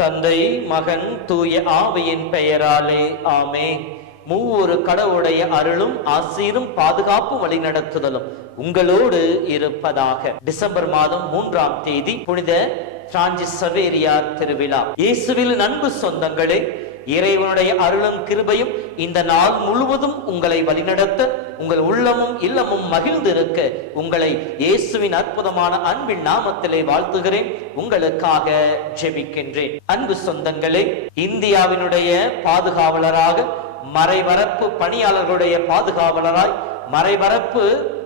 தந்தை மகன் தூய ஆவியின் பெயராலே ஆமென். மூவொரு கடவுளுடைய அருளும் ஆசீரும் பாதுகாப்பும் வழிநடத்துதலும் உங்களோடு இருப்பதாக. டிசம்பர் மாதம் 3ஆம் தேதி புனித பிரான்சிஸ் சவேரியார் திருவிழா. இயேசுவில் அன்பு சொந்தங்களே, இறைவனுடைய அருளும் கிருபையும் இந்த நாள் முழுவதும் உங்களை வழிநடத்த, உங்கள் உள்ளமும் இல்லமும் மகிழ்ந்திருக்க உங்களை இயேசுவின் அற்புதமான அன்பின் நாமத்திலே வாழ்த்துகிறேன், உங்களுக்காக ஜெபிக்கின்றேன். அன்பு சொந்தங்களே, இந்தியாவினுடைய பாதுகாவலராக, மறைபரப்பு பணியாளர்களுடைய பாதுகாவலராய், மறைபரப்பு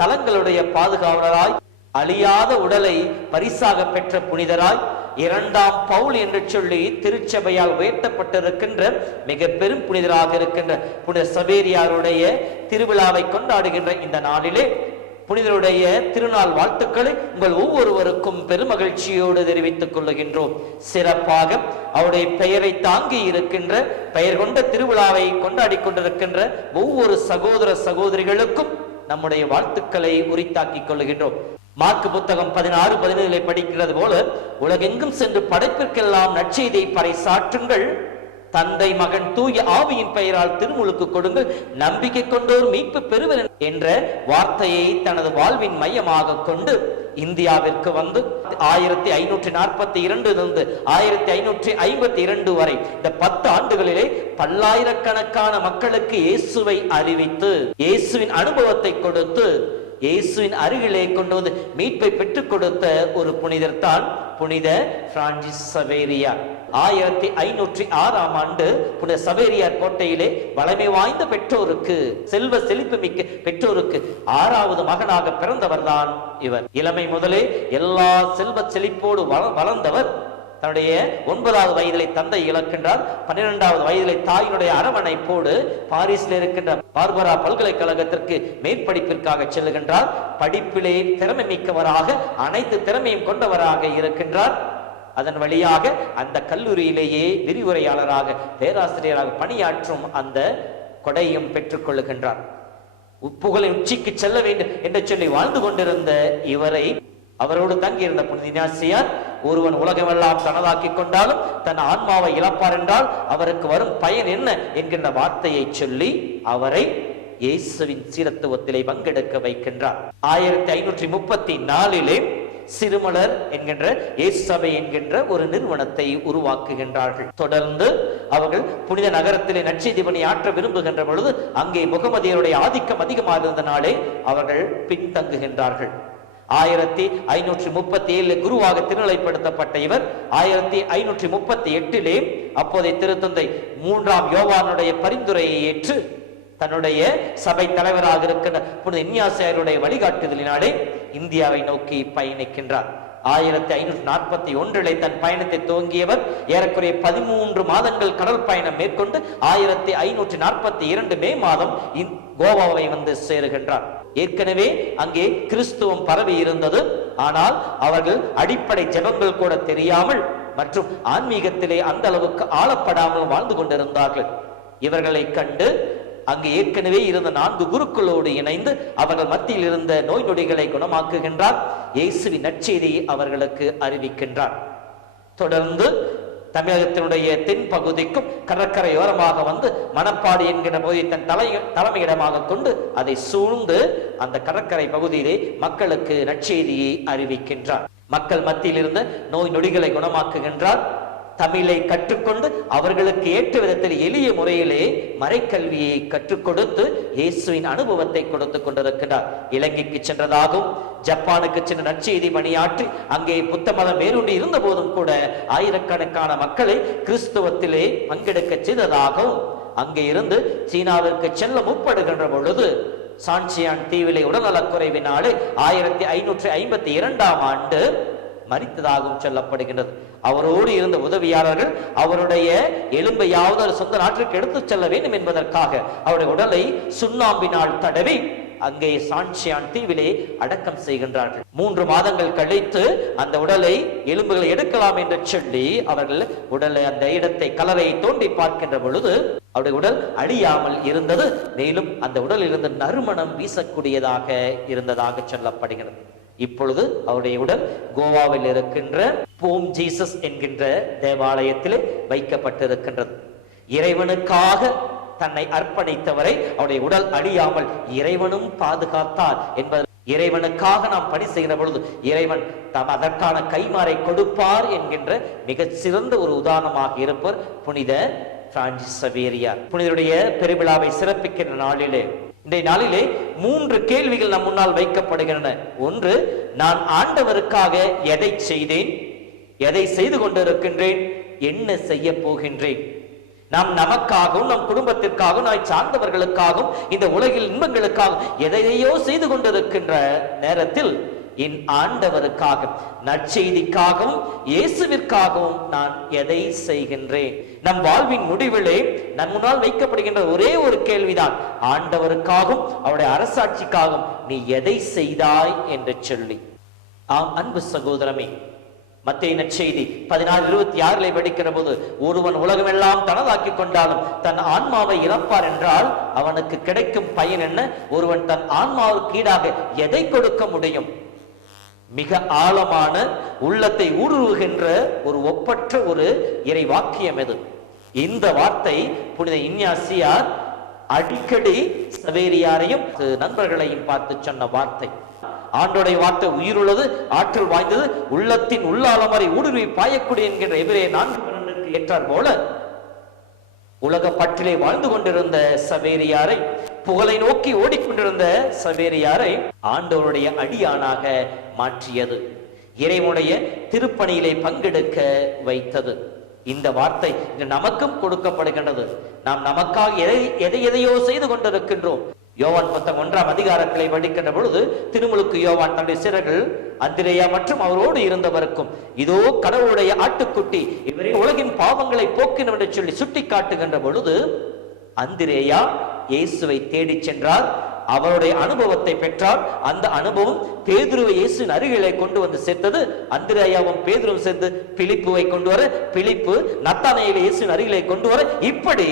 தலங்களுடைய பாதுகாவலராய், அழியாத உடலை பரிசாக பெற்ற புனிதராய், 2ஆம் பவுல் என்று சொல்லி திருச்சபையால் உயர்த்தப்பட்டிருக்கின்ற மிக பெரும் புனிதராக இருக்கின்ற புனித சவேரியாருடைய திருவிழாவை கொண்டாடுகின்ற இந்த நாளிலே புனிதருடைய திருநாள் வாழ்த்துக்களை உங்கள் ஒவ்வொருவருக்கும் பெருமகிழ்ச்சியோடு தெரிவித்துக் கொள்ளுகின்றோம். சிறப்பாக அவருடைய பெயரை தாங்கி இருக்கின்ற, பெயர் கொண்ட திருவிழாவை கொண்டாடி கொண்டிருக்கின்ற ஒவ்வொரு சகோதர சகோதரிகளுக்கும் நம்முடைய வாழ்த்துக்களை உரித்தாக்கிக் கொள்ளுகின்றோம். மார்க்கு புத்தகம் 16-17 படிக்கிறது போல, உலகெங்கும் சென்று படைப்பிற்கெல்லாம் நற்செய்தியை பறைசாற்றுங்கள், தந்தை மகன் தூய ஆவியின் பெயரால் திருமுழுக்கு கொடுங்கள், நம்பிக்கை கொண்டோர் மீட்பு பெறுவர் என்ற வார்த்தையை தனது வாழ்வின் மையமாக கொண்டு இந்தியாவிற்கு வந்து 1542 1552 வரை இந்த 10 ஆண்டுகளிலே பல்லாயிரக்கணக்கான மக்களுக்கு இயேசுவை அறிவித்து, இயேசுவின் அனுபவத்தை கொடுத்து, இயேசுவின் அருகிலே கொண்டு வந்து மீட்பை பெற்றுக் கொடுத்த ஒரு புனிதர் தான் புனித பிரான்சிஸ் சவேரியார். 1506ஆம் ஆண்டு புனித சவேரியார் கோட்டையிலே வளமை வாய்ந்த பெற்றோருக்கு, செல்வ செழிப்பு மிக்க பெற்றோருக்கு 6வது மகனாக பிறந்தவர் தான் இவர். இளமை முதலே எல்லா செல்வ செழிப்போடு வளர்ந்தவர். தன்னுடைய 9வது வயதிலே தந்தை இழக்கின்றார். 12வது வயதிலே தாயினுடைய அரவணைப்போடு பாரிஸில் இருக்கின்ற பார்பரா பல்கலைக்கழகத்திற்கு மேற்படிப்பிற்காக செல்லுகின்றார். படிப்பிலே திறமை மிக்கவராக, அனைத்து திறமையும் கொண்டவராக இருக்கின்றார். அதன் வழியாக அந்த கல்லூரியிலேயே விரிவுரையாளராக, பேராசிரியராக பணியாற்றும் அந்த கொடையும் பெற்றுக் கொள்ளுகின்றார். புகழின் உச்சிக்கு செல்ல வேண்டும் என்று சொல்லி வாழ்ந்து கொண்டிருந்த இவரை, அவரோடு தங்கியிருந்த புனித இனாசியார், ஒருவன் உலகமெல்லாம் தனதாக்கி கொண்டாலும் தன் ஆன்மாவை இழப்பார் என்றால் அவருக்கு வரும் பயன் என்ன என்கின்ற வார்த்தையை சொல்லி அவரை இயேசுவின் சீரத்துவத்திலே பங்கெடுக்க வைக்கின்றார். 1534 சிறுமலர் என்கின்ற இயேசு சபை என்கின்ற ஒரு நிறுவனத்தை உருவாக்குகின்றார்கள். தொடர்ந்து அவர்கள் புனித நகரத்திலே நற்செய்தி பணி ஆற்ற விரும்புகின்ற பொழுது அங்கே முகமதியருடைய ஆதிக்கம் அதிகமாக இருந்தனாலே அவர்கள் பின்தங்குகின்றார்கள். 1537 குருவாக திருநிலைப்படுத்தப்பட்ட இவர் 1538 அப்போதைய திருத்தந்தை 3ஆம் யோவானுடைய பரிந்துரையை ஏற்று தன்னுடைய சபை தலைவராக இருக்கிற புனித இஞ்ஞாசியாருடைய வழிகாட்டுதலினாலே இந்தியாவை நோக்கி பயணிக்கின்றார். 1541 தன் பயணத்தை துவங்கியவர் ஏறக்குறைய 13 மாதங்கள் கடல் பயணம் மேற்கொண்டு 1542 மே மாதம் கோவாவை வந்து சேருகின்றார். ஏற்கனவே அங்கே கிறிஸ்துவம் பரவி இருந்தது. ஆனால் அவர்கள் அடிப்படை ஜெபங்கள் கூட தெரியாமல் மற்றும் ஆன்மீகத்திலே அந்த அளவுக்கு ஆளப்படாமல் வாழ்ந்து கொண்டிருந்தார்கள். இவர்களை கண்டு அங்கு ஏற்கனவே இருந்த 4 குருக்களோடு இணைந்து அவர்கள் மத்தியில் இருந்த நோய் நொடிகளை குணமாக்குகின்றார். இயேசுவின் நற்செய்தியை அவர்களுக்கு அறிவிக்கின்றார். தொடர்ந்து தமிழகத்தினுடைய தென் பகுதிக்கும் கடற்கரையோரமாக வந்து மணப்பாடி என்கிற பகுதியை தன் தலைமையிடமாக கொண்டு அதை சூழ்ந்து அந்த கடற்கரை பகுதியிலே மக்களுக்கு நற்செய்தியை அறிவிக்கின்றார். மக்கள் மத்தியில் இருந்த நோய் நொடிகளை குணமாக்குகின்றார். தமிழை கற்றுக்கொண்டு அவர்களுக்கு ஏற்ற விதத்தில் எளிய முறையிலே மறைக்கல்வியை கற்றுக் கொடுத்து இயேசுவின் அனுபவத்தை கொடுத்து கொண்டிருக்கிறார். இலங்கைக்கு சென்றதாகவும் ஜப்பானுக்கு சென்று நற்செய்தி பணியாற்றி அங்கே புத்த மதம் வேரூன்றி இருந்த போதும் கூட ஆயிரக்கணக்கான மக்களை கிறிஸ்துவத்திலே பங்கெடுக்க செய்ததாகவும், அங்கே இருந்து சீனாவிற்கு செல்ல முற்படுகின்ற பொழுது சான்சியான் தீவிலே உடல்நலக்குறைவினாலே 1552ஆம் ஆண்டு மரித்ததாகவும் சொல்லப்படுகின்றது. அவரோடு இருந்த உதவியாளர்கள் அவருடைய எலும்பையாவது சொந்த நாட்டிற்கு எடுத்துச் செல்ல வேண்டும் என்பதற்காக அவருடைய உடலை சுண்ணாம்பினால் தடவி அங்கே சான்சியான் தீவிலே அடக்கம் செய்கின்றார்கள். 3 மாதங்கள் கழித்து அந்த உடலை எலும்புகளை எடுக்கலாம் என்று சொல்லி அவர்கள் உடலை அந்த இடத்தை கலரையை தோண்டி பார்க்கின்ற பொழுது அவருடைய உடல் அழியாமல் இருந்தது. மேலும் அந்த உடலில் இருந்து நறுமணம் வீசக்கூடியதாக இருந்ததாக சொல்லப்படுகிறது. இப்பொழுது அவருடைய உடல் கோவாவில் இருக்கின்ற போம் ஜீசஸ் என்கின்ற தேவாலயத்திலே வைக்கப்பட்டிருக்கின்றது. இறைவனுக்காக தன்னை அர்ப்பணித்தவரை அவருடைய உடல் அழியாமல் இறைவனும் பாதுகாத்தார் என்பது இறைவனுக்காக நாம் பணி செய்கிற பொழுது இறைவன் அதற்கான கைமாறை கொடுப்பார் என்கின்ற மிக சிறந்த ஒரு உதாரணமாக இருப்பவர் புனித பிரான்சிஸ் சவேரியார். புனிதருடைய பெருவிழாவை சிறப்பிக்கின்ற நாளிலே, இன்றைய நாளிலே 3 கேள்விகள் நம் முன்னால் வைக்கப்படுகின்றன. ஒன்று, நான் ஆண்டவருக்காக எதை செய்தேன், எதை செய்து கொண்டிருக்கின்றேன், என்ன செய்ய போகின்றேன். நாம் நமக்காகவும் நம் குடும்பத்திற்காகவும் நாம் சார்ந்தவர்களுக்காகவும் இந்த உலகில் இன்பங்களுக்காகவும் எதையோ செய்து கொண்டிருக்கின்ற நேரத்தில் என் ஆண்டவருக்காக, நற்செய்திக்காகவும் இயேசுவிற்காகவும் நான் எதை செய்கின்றேன். நம் வாழ்வின் முடிவிலே நம் முன்னால் வைக்கப்படுகின்ற ஒரே ஒரு கேள்விதான், ஆண்டவருக்காகவும் அவருடைய அரசாட்சிக்காகவும் நீ எதை செய்தாய் என்று சொல்லி. ஆம் அன்பு சகோதரமே, மத்தேயு நற்செய்தி 14:26 படிக்கிற போது, ஒருவன் உலகமெல்லாம் தனதாக்கி கொண்டாலும் தன் ஆன்மாவை இழப்பார் என்றால் அவனுக்கு கிடைக்கும் பயன் என்ன? ஒருவன் தன் ஆன்மாவுக்கு ஈடாக எதை கொடுக்க முடியும்? மிக ஆழமான உள்ளத்தை ஊடுருவுகின்ற ஒரு ஒப்பற்ற ஒரு இறை வாக்கியம் இது. இந்த வார்த்தை புனித இஞ்ஞாசியார் அடிக்கடி சவேரியாரையும் நண்பர்களையும் பார்த்து சொன்ன வார்த்தை. ஆண்டோடைய வார்த்தை உயிருள்ளது, ஆற்றல் வாய்ந்தது, உள்ளத்தின் உள்ளாலமறை ஊடுருவி பாயக்கூடிய என்கின்ற எபிரேயர் 4:12 ஏற்றார் போல உலக பற்றிலே வாழ்ந்து கொண்டிருந்த சவேரியாரை, புகழை நோக்கி ஓடிக்கொண்டிருந்த சவேரியாரை ஆண்டவருடைய அடியானாக மாற்றியது, இறைவனுடைய திருப்பணியிலே பங்கெடுக்க வைத்தது. இந்த வார்த்தை நமக்கும் கொடுக்கப்படுகின்றது. நாம் நமக்காக எதையோ செய்து கொண்டிருக்கின்றோம். யோவான் 1 படிக்கின்ற பொழுது திருமுழுக்கு யோவான் தன்னுடைய சீடர்கள் அந்திரேயா மற்றும் அவரோடு இருந்தவருக்கும், இதோ கடவுளுடைய ஆட்டுக்குட்டி, இவரே உலகின் பாவங்களை போக்கினவர் என்று சொல்லி சுட்டி காட்டுகின்ற பொழுது அந்திரேயா இயேசுவை தேடி சென்றார், அவருடைய அனுபவத்தை பெற்றார். அந்த அனுபவம் பேதுருவை இயேசுவின் அருகிலே கொண்டு வந்து சேர்த்தது. அந்திரேயாவும் பேதுருவும் சேர்ந்து பிலிப்புவை கொண்டு வர, பிலிப்பு நத்தானேலை இயேசுவின் அருகிலே கொண்டு வர, இப்படி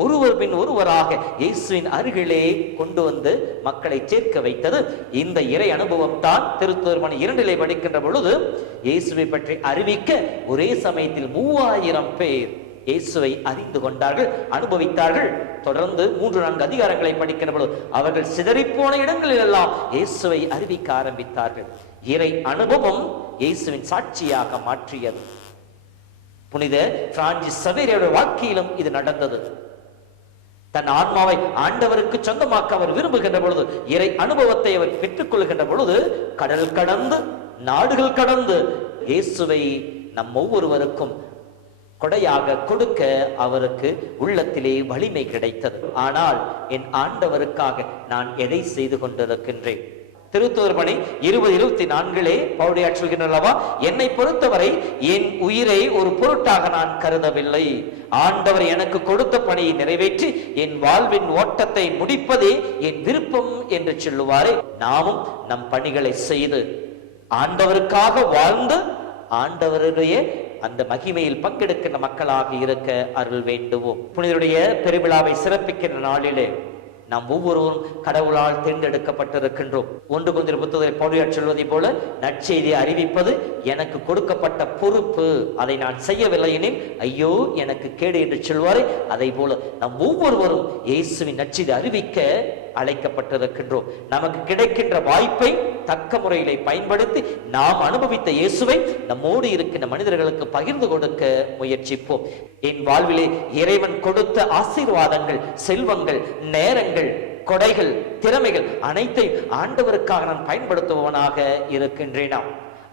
ஒருவர் பின் ஒருவராக இயேசுவின் அருகிலே கொண்டு வந்து மக்களை சேர்க்க வைத்தது. இந்த இறை அனுபவம் தான் திருத்தூதர் பணி 2 படிக்கின்ற பொழுது இயேசுவை பற்றி அறிவிக்க ஒரே சமயத்தில் 3000 பேர் இயேசுவை அறிந்து கொண்டார்கள், அனுபவித்தார்கள். தொடர்ந்து 3-4 அதிகாரங்களை படிக்கின்ற பொழுது அவர்கள் சிதறிப்போன இடங்களில் எல்லாம் இயேசுவை அறிவிக்க ஆரம்பித்தார்கள். இறை அனுபவம் இயேசுவின் சாட்சியாக மாற்றியது. புனித பிரான்சிஸ் சவேரியாருடைய வாழ்க்கையிலும் இது நடந்தது. தன் ஆன்மாவை ஆண்டவருக்கு சொந்தமாக்க அவர் விரும்புகின்ற பொழுது, இறை அனுபவத்தை அவர் பெற்றுக் கொள்கின்ற பொழுது, கடல் கடந்து நாடுகள் கடந்து இயேசுவை நம் ஒவ்வொருவருக்கும் கொடையாக கொடுக்க அவருக்கு உள்ளத்திலே வலிமை கிடைத்தது. ஆனால் என் ஆண்டவருக்காக நான் எதை செய்து கொண்டிருக்கின்றேன்? திருத்தூதர் பணி 20:24 பவுலியார் சொல்கின்றனவா, என்னை பொறுத்தவரை என் உயிரை ஒரு பொருட்டாக நான் கருதவில்லை, ஆண்டவர் எனக்கு கொடுத்த பணியை நிறைவேற்றி என் வாழ்வின் ஓட்டத்தை முடிப்பதே என் விருப்பம் என்று சொல்லுவாரே. நாமும் நம் பணிகளை செய்து ஆண்டவருக்காக வாழ்ந்து ஆண்டவருடைய அந்த மகிமையில் பங்கெடுக்கின்ற மக்களாக இருக்க அருள் வேண்டுவோம். புனிதருடைய பெருவிழாவை சிறப்பிக்கின்ற நாளிலே நாம் ஒவ்வொருவரும் கடவுளால் தேர்ந்தெடுக்கப்பட்டிருக்கின்றோம். 1 கொரிந்தியர் புத்தகத்தில் பவுலியார் சொல்வதை போல, நற்செய்தியை அறிவிப்பது எனக்கு கொடுக்கப்பட்ட பொறுப்பு, அதை நான் செய்யவில்லை எனில் ஐயோ எனக்கு கேடு என்று சொல்வாரே, அதை போல நாம் ஒவ்வொருவரும் இயேசுவின் நற்செய்தி அறிவிக்க அழைக்கப்பட்டிருக்கின்றோம். நமக்கு கிடைக்கின்ற வாய்ப்பை தக்க முறையிலே பயன்படுத்தி நாம் அனுபவித்த இயேசுவை நம்மோடு இருக்கின்ற மனிதர்களுக்கு பகிர்ந்து கொடுக்க முயற்சிப்போம். என் வாழ்விலே இறைவன் கொடுத்த ஆசீர்வாதங்கள், செல்வங்கள், நேரங்கள், கொடைகள், திறமைகள் அனைத்தையும் ஆண்டவருக்காக நான் பயன்படுத்துபவனாக இருக்கின்றேனா?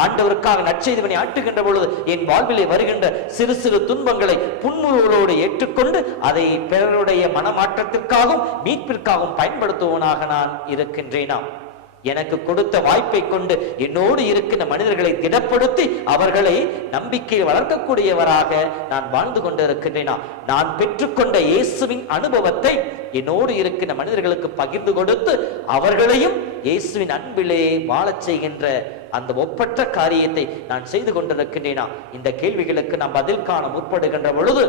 ஆண்டவருக்காக நற்செய்தியை ஆட்டுகின்ற பொழுது என் வாழ்விலே வருகின்ற சிறு சிறு துன்பங்களை புன்முறுவலோடு ஏற்றுக்கொண்டு அதை பிறருடைய மனமாற்றத்திற்காகவும் மீட்பிற்காகவும் பயன்படுத்துவனாக நான் இருக்கின்றேனா? எனக்கு கொடுத்த வாய்ப்பை கொண்டு என்னோடு இருக்கின்ற மனிதர்களை திடப்படுத்தி அவர்களை நம்பிக்கையை வளர்க்கக்கூடியவராக நான் வாழ்ந்து கொண்டிருக்கின்றேனா? நான் பெற்றுக்கொண்ட இயேசுவின் அனுபவத்தை என்னோடு இருக்கின்ற மனிதர்களுக்கு பகிர்ந்து கொடுத்து அவர்களையும் இயேசுவின் அன்பிலே வாழச் செய்கின்ற அந்த ஒப்பற்ற காரியத்தை நான் செய்து கொண்டிருக்கின்றேனா? இந்த கேள்விகளுக்கு நாம் பதில் காண முற்படுகின்ற பொழுது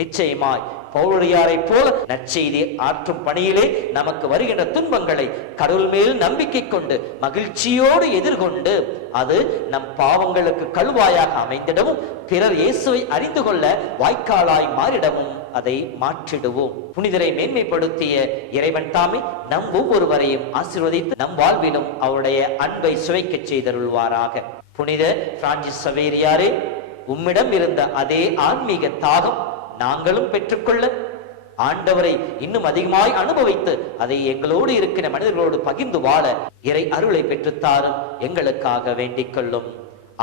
நிச்சயமாய் பவுலடியாரை போல நற்செய்தி ஆற்றும் பணியிலே நமக்கு வருகின்ற துன்பங்களை கடவுள் மேல் நம்பிக்கை கொண்டு மகிழ்ச்சியோடு எதிர்கொண்டு அது நம் பாவங்களுக்கு கழுவாயாக அமைந்திடவும் பிறர் இயேசுவை அறிந்து கொள்ள வாய்க்காலாய் மாறிடவும் அதை மாற்றிடுவோம். புனிதரை மேன்மைப்படுத்திய இறைவன் தாமே நம் ஒவ்வொருவரையும் ஆசீர்வதித்து நம் வாழ்விலும் அவருடைய அன்பை சுவைக்க செய்தருள்வாராக. புனித பிரான்சிஸ் சவேரியாரே, உம்மிடம் இருந்த அதே ஆன்மீக தாகம் நாங்களும் பெற்றுக்கொள்ள ஆண்டவரை இன்னும் அதிகமாய் அனுபவித்து அதை எங்களோடு இருக்கிற மனிதர்களோடு பகிர்ந்து வாழ இறை அருளை பெற்றுத்தாரும் எங்களுக்காக வேண்டிக் கொள்ளும்.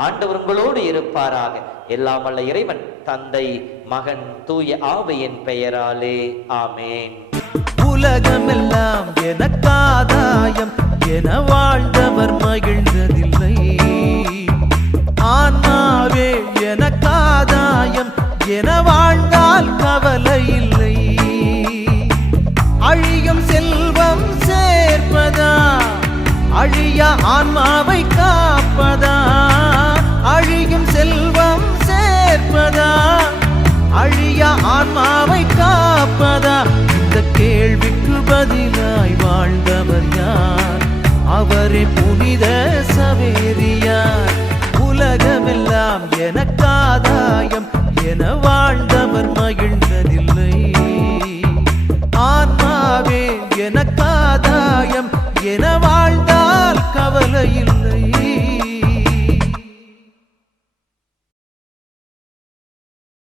ஆண்டவர் உங்களோடு இருப்பாராக. எல்லாம் வல்ல இறைவன் தந்தை, மகன், தூய ஆவியின் பெயராலே ஆமேன். உலகமெல்லாம் எனக்காதாயம் என வாழ்ந்தவர் மகிழ்ந்ததில்லை. ஆன்மாவே எனக்காதாயம் என வாழ்ந்தால் கவலை இல்லை. அழியும் செல்வம் சேர்ப்பதா, அழியா ஆன்மாவை காப்பதா? அழியும் செல்வம் சேர்ப்பதா, அழியா ஆன்மாவை காப்பதா? இந்த கேள்விக்கு பதிலாய் வாழ்ந்தவர் யார்? அவரே புனித சவேரியார். உலகமெல்லாம் எனக்காதாயம் என வாழ்ந்த